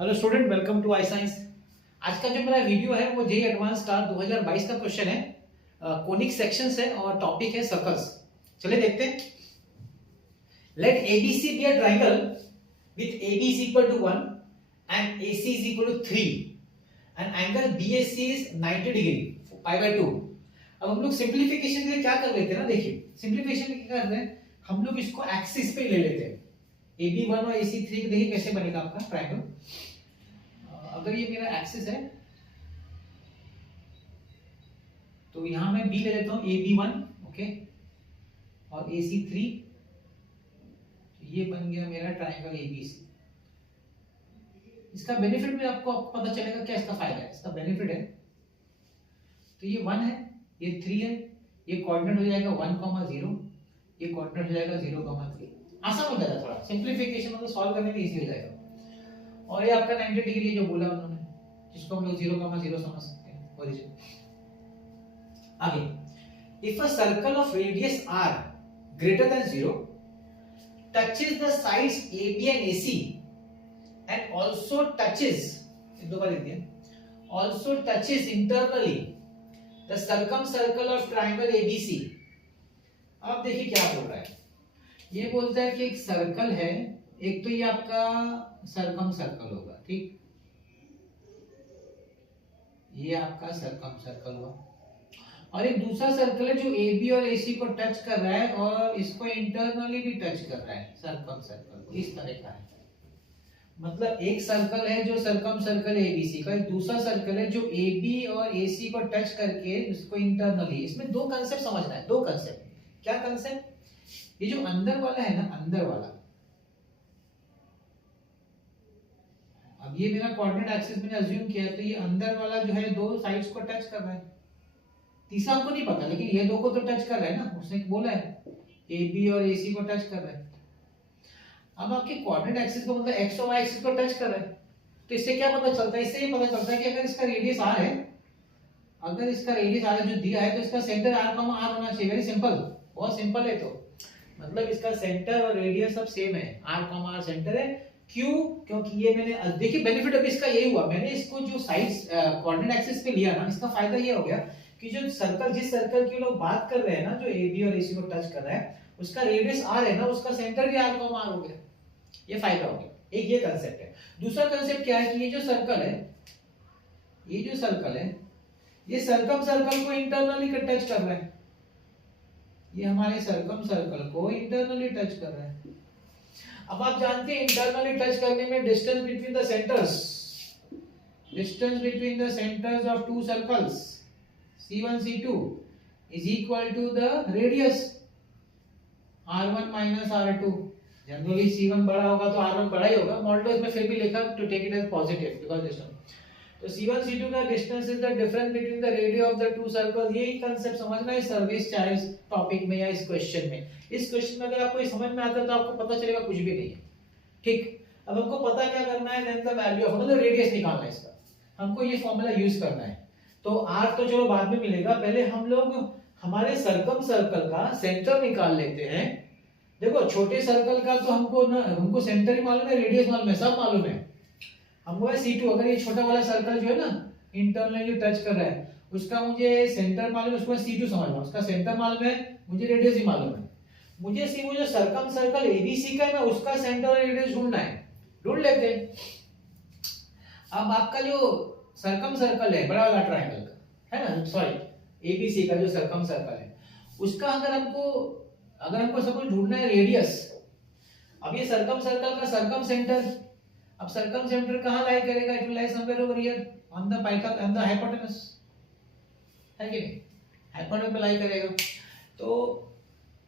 Hello student, welcome to I science. आज का जो मेरा वीडियो है वो जेईई एडवांस स्टार 2022 का क्वेश्चन है। कोनिक सेक्शंस है और टॉपिक है सर्कल्स। चलिए देखते हैं। Let ABC be a triangle with AB is equal to 1 and AC is equal to 3 and angle BAC is 90 degree pi by 2। अब हम लोग सिंपलीफिकेशन के लिए क्या कर लेते हैं ना, देखिए सिंपलीफिकेशन में क्या करते हैं, हम लोग इसको एक्सिस पे ले लेते हैं। AB1 और AC3 देखिए कैसे बनेगा आपका ट्रायंगल। अगर ये मेरा एक्सिस है तो यहां मैं B ले लेता हूं AB1, ओके, और AC3, तो ये बन गया मेरा ट्रायंगल ABC। इसका बेनिफिट भी आपको पता चलेगा क्या इसका फायदा है। इसका बेनिफिट है तो ये 1 है, ये 3 है, ये कोऑर्डिनेट हो जाएगा 1,0, ये कोऑर्डिनेट हो जाएगा 0,3। आसान हो जाएगा, थोड़ा सिंपलीफिकेशन मतलब सॉल्व करने में इजी हो जाएगा। और ये आपका 90 डिग्री जो बोला उन्होंने, जिसको हम लोग 0,0 समझ सकते हैं, ओरिजिन। आगे, if a circle of radius r greater than 0 touches the sides AB and AC and also touches, दो बार लिख दिया, also touches internally the circumcircle of triangle ABC। अब देखिए क्या बोल रहा है, ये बोलता है कि एक सर्कल है, एक तो ये आपका सरकम सर्कल होगा, ठीक, ये आपका सरकम सर्कल हुआ, और एक दूसरा सर्कल है जो ए बी और ए सी को टच कर रहा है और इसको इंटरनली भी टच कर रहा है, सरकम सर्कल इस तरह का है। मतलब एक सर्कल है जो सरकम सर्कल है एबीसी का, एक दूसरा सर्कल है जो ए बी और ए सी को टच करके इसको इंटरनली। इसमें दो कंसेप्ट समझना है, दो कंसेप्ट। क्या कंसेप्ट? ये जो अंदर वाला है ना, अंदर वाला, अब ये मेरा कोऑर्डिनेट एक्सिस मैंने अज्यूम किया है, तो ये अंदर वाला जो है दो साइड्स को टच कर रहा है। तीसरा हमको नहीं पता, लेकिन ये दो को तो टच कर रहा है ना, उसने बोला है ए बी और ए सी को टच कर रहा है। अब आपके कोऑर्डिनेट एक्सिस को मतलब एक्स और वाई एक्सिस को टच कर रहा है, तो इससे क्या पता चलता है? इससे ये पता चलता है कि अगर इसका रेडियस r है, अगर इसका रेडियस r जो दिया है, तो इसका सेंटर r, r होना चाहिए। वेरी सिंपल, बहुत सिंपल है। तो मतलब इसका सेंटर और रेडियस सब सेम है, r, r सेंटर है। क्यों? क्योंकि ये मैंने देखिए बेनिफिट अभी इसका यही हुआ, मैंने इसको जो साइड्स कोऑर्डिनेट एक्सिस पे लिया ना, इसका फायदा ये हो गया कि जो सर्कल, जिस सर्कल की लोग बात कर रहे हैं ना, जो ए बी और ए सी को टच कर रहा है, उसका रेडियस r है ना, उसका सेंटर भी r, r हो गया। ये फायदा हो गया, एक ये कांसेप्ट है। दूसरा कांसेप्ट क्या है कि ये जो सर्कल है, ये जो सर्कल है, ये सरकम सर्कल को इंटरनली टच कर रहा है। ये हमारे सरकम सर्कल को इंटरनली टच कर रहा है। अब आप जानते हैं इंटरनली टच करने में distance between the centres, distance between the centres of to circles C1 C2 is equal to the radius R1 minus R2। Generally C1 बड़ा होगा तो R1 बड़ा ही होगा, मॉडुलो इसमें फिर भी लिखा to take it as positive because distance. तो C1 C2 का distance is the difference between the radius of the two circles. यही कांसेप्ट समझना है सर्विस चाहे इस टॉपिक में या इस क्वेश्चन में। इस क्वेश्चन में अगर आपको ये समझ में आता है तो आपको पता चलेगा कुछ भी नहीं है, ठीक। अब हमको पता क्या करना है, देन द वैल्यू ऑफ, मतलब रेडियस निकालना है इसका, हमको ये फॉर्मूला यूज करना है। तो r तो चलो बाद में मिलेगा, पहले हम लोग हमारे सरकम सर्कल का सेंटर निकाल लेते हैं। देखो छोटे सर्कल का तो हमको ना, हमको सेंटर ही मालूम है, रेडियस मालूम है, सब मालूम है हमको है C2। अगर ये छोटा वाला सर्कल जो है ना इंटरनली टच कर रहा है, उसका मुझे सेंटर मालूम है, उसको C2 समझना, उसका सेंटर मालूम है, मुझे रेडियस ही मालूम है। मुझे सिर्फ वो जो सरकम सर्कल ABC का है ना, उसका सेंटर और रेडियस ढूंढना है, ढूंढ लेते हैं। अब आपका जो सरकम सर्कल है बड़ा वाला ट्रायंगल का है ना, सॉरी ABC का जो सरकम सर्कल है, उसका अगर हमको सपोज ढूंढना है रेडियस। अब ये सरकम सर्कल का सरकम सेंटर, अब सरकम सेंटर कहां लाई करेगा? It will lie somewhere over here on the Python on the hypotenuse, है कि नहीं? हाइपोटेनस पे लाई करेगा। तो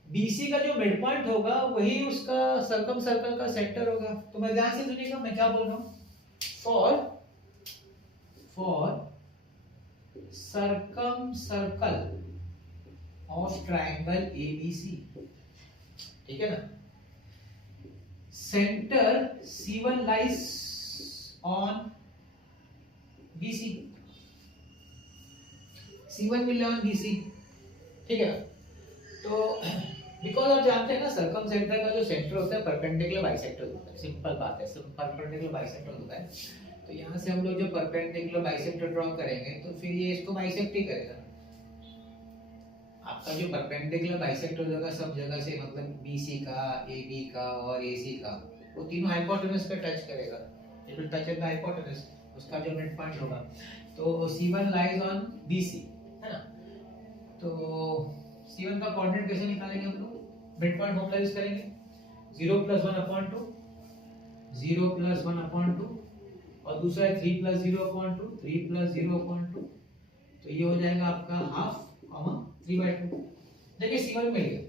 BC का जो मिड पॉइंट होगा वही उसका सरकम सर्कल का सेंटर होगा। तो मैं ध्यान से सुनिएगा मैं क्या बोल रहा हूं। For circumcircle of triangle ABC, ठीक है ना, centre C1 lies on BC, C1 will lie on BC, ठीक है ना। तो बिकॉज आप जानते हैं ना सर्कमसेंटर का जो सेंटर होता है परपेंडिकुलर बाइसेक्टर होता है, सिंपल बात है, सब परपेंडिकुलर बाइसेक्टर होता है। तो यहाँ से हम लोग जो परपेंडिकुलर बाइसेक्टर ड्रॉ करेंगे तो फिर ये इसको बाइसेक्ट ही करेगा। आपका जो परपेंडिकुलर बाइसेक्टर होगा सब जगह से, मतलब BC का, AB का और AC का, वो तीनों हाइपोटेनस पे टच करेगा। It will touch at the hypotenuse, उसका जो मिड पॉइंट होगा। तो C1 लाइज ऑन BC, है ना। तो C1 का कोऑर्डिनेट कैसे निकालेंगे हम लोग? मिड पॉइंट फॉर्मूला यूज करेंगे, 0 + 1/2, 0 + 1/2, और दूसरा है 3 + 0/2, 3 + 0/2। तो ये हो जाएगा आपका हाफ, 3/2। देखिए C1 मिल गया,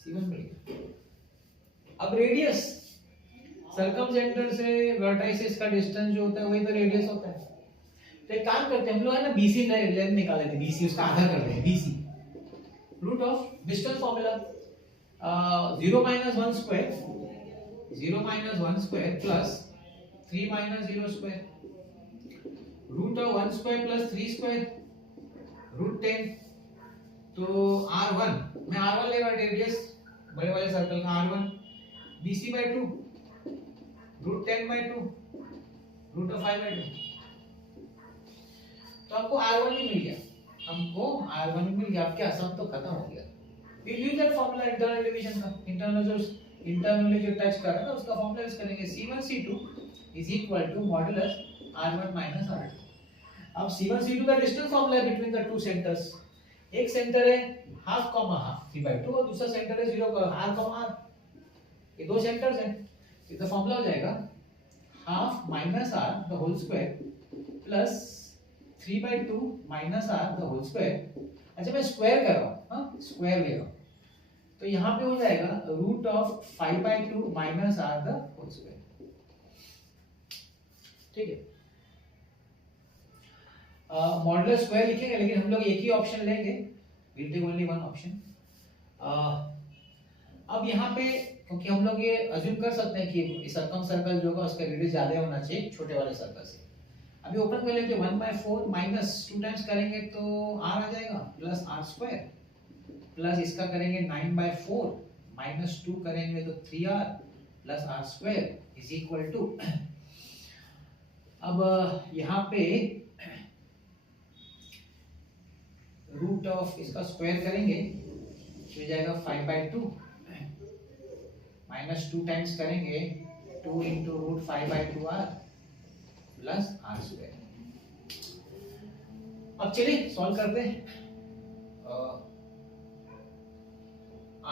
C1 मिल गया। अब रेडियस, सर्कमसेंटर से वर्टाइसिस का डिस्टेंस जो होता है वही तो रेडियस होता है। तो एक काम करते हैं हम लोग, है ना, BC लेंथ निकाले थे, BC उसका आधा कर दें, BC root of distance formula 0 - 1 square, 0 - 1 square plus 3 - 0 square, root of 1 square plus 3 square, root 10। तो R1, मैं R1 ले रहा हूं, रेडियस बड़े वाले सर्कल का R1 BC/2, root 10/2, root of 5/2। तो आपको R1 भी मिल गया, हमको R1 भी मिल गया। आपके आसान तो खत्म हो गया। We use that formula internal division का, इंटरनली जो टच कर रहा है ना उसका फार्मूला यूज करेंगे। C1 C2 is equal to modulus R1 - R2। अब C1 C2 का डिस्टेंस फार्मूला है बिटवीन द टू सेंटर्स। एक सेंटर है हाफ कॉमा हाफ 3/2 और दूसरा सेंटर है 0 r कॉमा r। ये दो सेंटर्स हैं, तो फार्मूला हो जाएगा half minus r the whole square plus 3/2 minus r the whole square. अच्छा मैं स्क्वायर कर रहा हूं, हां स्क्वायर ले रहा हूं, तो यहां पे हो जाएगा root of 5/2 minus r the whole square. ठीक है, मॉडुलस स्क्वायर लिखेंगे लेकिन हम लोग एक ही ऑप्शन लेंगे, will take only one option. अब यहाँ पे क्योंकि हम लोग ये अज्यूम कर सकते हैं कि सर्कम सर्कल जो होगा उसका रेडियस ज्यादा होना चाहिए छोटे वाले सर्कल से। अभी ओपन कर लेते हैं, 1/4 माइनस 2 टाइम्स करेंगे तो r आ जाएगा प्लस r² प्लस इसका करेंगे 9/4 माइनस 2 करेंगे तो 3r plus r² is equal to, अब यहाँ पे रूट ऑफ इसका स्क्वायर करेंगे तो हो जाएगा 5/2 माइनस 2 टाइम्स करेंगे 2 into root 5/2r plus r²। अब चलिए सॉल्व करते हैं।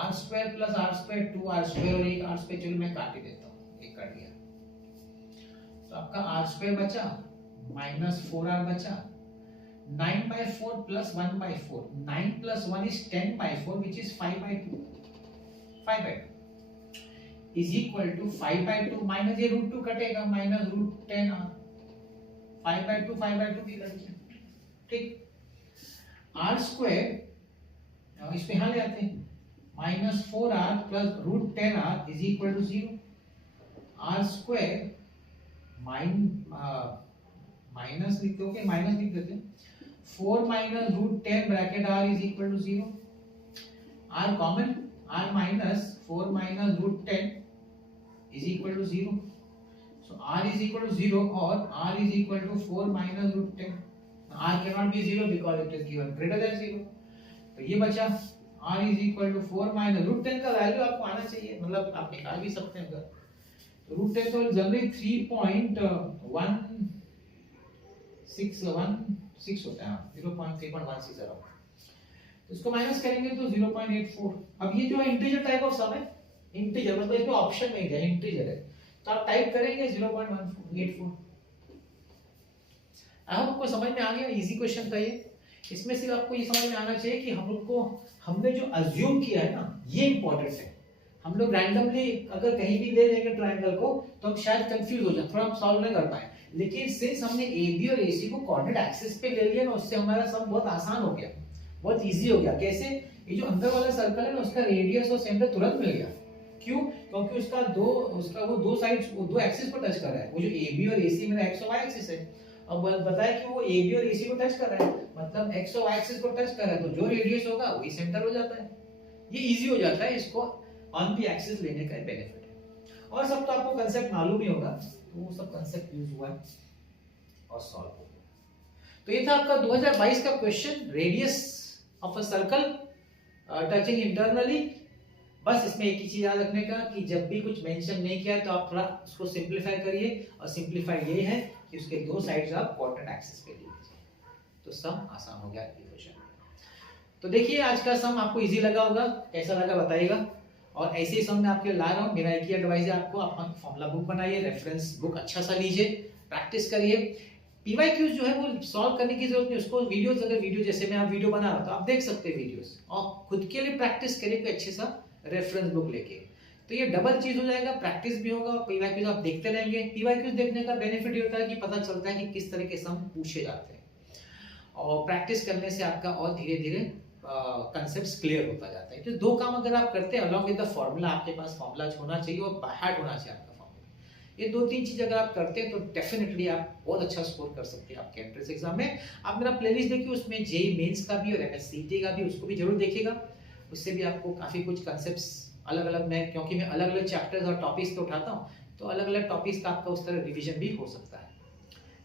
r² प्लस r², 2r² और एक r², चलो मैं काट ही देता हूँ, एक कट गया। तो आपका r² बचा माइनस 4r बचा, 9/4 plus 1/4, 9 plus 1 is 10/4 which is 5/2, 5/2 is equal to 5/2 minus ये रूट 2 कटेगा माइनस रूट 10r, 5/2 भी कट गया। ठीक, r² इस पे यहाँ ले आते हैं, minus 4r plus root 10r is equal to 0। r² minus लिख दोगे, माइनस लिख देते हैं, 4 minus root 10 bracket r is equal to 0, r common, r minus 4 minus root 10 is equal to 0, so r is equal to 0 or r is equal to 4 minus root 10, r cannot be 0 because it is given greater than 0, तो ये बचा r is equal to 4 minus root 10 का value आपको आना चाहिए, मतलब आप निकाल भी सकते हैं अगर, तो root 10 तो जनरली 3.16 होता है, 0.316 अराउंड, तो इसको माइनस करेंगे तो 0.84। अब ये जो है इंटीजर टाइप ऑफ सम है, इंटीजर मतलब इसमें ऑप्शन नहीं दिया, इंटीजर है, तो आप टाइप करेंगे 0.184। आई होप आपको समझ में आ गया, इजी क्वेश्चन था ये। इसमें सिर्फ आपको ये समझ में आना चाहिए कि हम लोग को हमने जो अज्यूम किया है ना ये इंपॉर्टेंट है। हम लोग रैंडमली अगर कहीं भी ले लेंगे ट्रायंगल को तो हम शायद कंफ्यूज हो जाए, थोड़ा हम सॉल्व नहीं कर पाए, लेकिन सिंस हमने AB और AC को कोऑर्डिनेट एक्सिस पे ले लिया ना, उससे हमारा सब बहुत आसान हो गया, बहुत इजी हो गया। कैसे? ये जो अंदर वाला सर्कल है ना उसका रेडियस और सेंटर तुरंत मिल गया। क्यों? क्योंकि उसका वो दो साइड्स, वो दो एक्सिस पर टच कर रहा है। वो जो AB और AC मेरा x और y एक्सिस है, अब बताया कि वो AB और AC को टच कर रहा है, मतलब x और y एक्सिस को टच कर रहा है, तो जो रेडियस होगा वही सेंटर हो जाता है। ये इजी हो जाता है, इसको ऑन द एक्सिस लेने का बेनिफिट है। और सब तो आपको कंसेप्ट मालूम ही होगा, तो वो सब कंसेप्ट यूज हुआ है और सॉल्व हो गया। तो ये था आपका 2022 का question, radius of a circle touching internally. बस इसमें एक ही चीज याद रखने का कि जब भी कुछ मेंशन नहीं किया तो आप थोड़ा उसको सिंपलीफाई करिए, और सिंपलीफाई ये है कि उसके दो साइड्स आप कोऑर्डिनेट एक्सिस पे ले लीजिए, तो सम आसान हो गया इक्वेशन। तो देखिए आज का सम आपको इजी लगा होगा, कैसा लगा बताइएगा। और ऐसे ही सम मैं आपके लिए ला रहा हूँ, मेरा एक ही एडवाइस है आपको, आप फॉर्मूला बुक बनाइए, रेफरेंस बुक अच्छा सा लीजिए, प्रैक्टिस करिए। पीवाईक्यूज जो है वो सॉल्व करने की जरूरत नहीं, उसको वीडियोस, अगर वीडियो जैसे मैं आप वीडियो बना रहा हूं तो आप देख सकते हैं वीडियोस, और खुद के लिए प्रैक्टिस करिए कोई अच्छे सा रेफरेंस बुक लेके। तो ये डबल चीज हो जाएगा, प्रैक्टिस भी होगा और पीवाईक्यूज आप देखते रहेंगे। पीवाईक्यूज देखने का बेनिफिट ये होता है कि पता चलता है कि किस तरह के सम पूछे जाते हैं, और प्रैक्टिस करने से आपका और धीरे धीरे कंसेप्ट्स क्लियर होता जाता है। तो दो काम अगर आप करते हैं अलॉन्ग विद द फॉर्मूला, आपके पास फॉर्मूला होना चाहिए और बाय हार्ट होना चाहिए आपका फॉर्मूला। ये दो तीन चीज अगर आप करते हैं तो डेफिनेटली आप बहुत अच्छा स्कोर कर सकते हैं आपके एंट्रेंस एग्जाम में। आप मेरा प्लेलिस्ट देखिए, उसमें जेईई मेंस का भी और एमएससीटी का भी, उसको भी जरूर देखिएगा। उससे भी आपको काफी कुछ कंसेप्ट्स अलग अलग, मैं क्योंकि मैं अलग अलग चैप्टर्स और टॉपिक्स पे उठाता हूँ, तो अलग अलग टॉपिक्स का आपका उस तरह रिवीजन भी हो सकता है।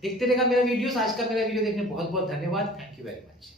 देखते रहेगा मेरा वीडियोस। आज का मेरा वीडियो देखने बहुत बहुत धन्यवाद, थैंक यू वेरी मच।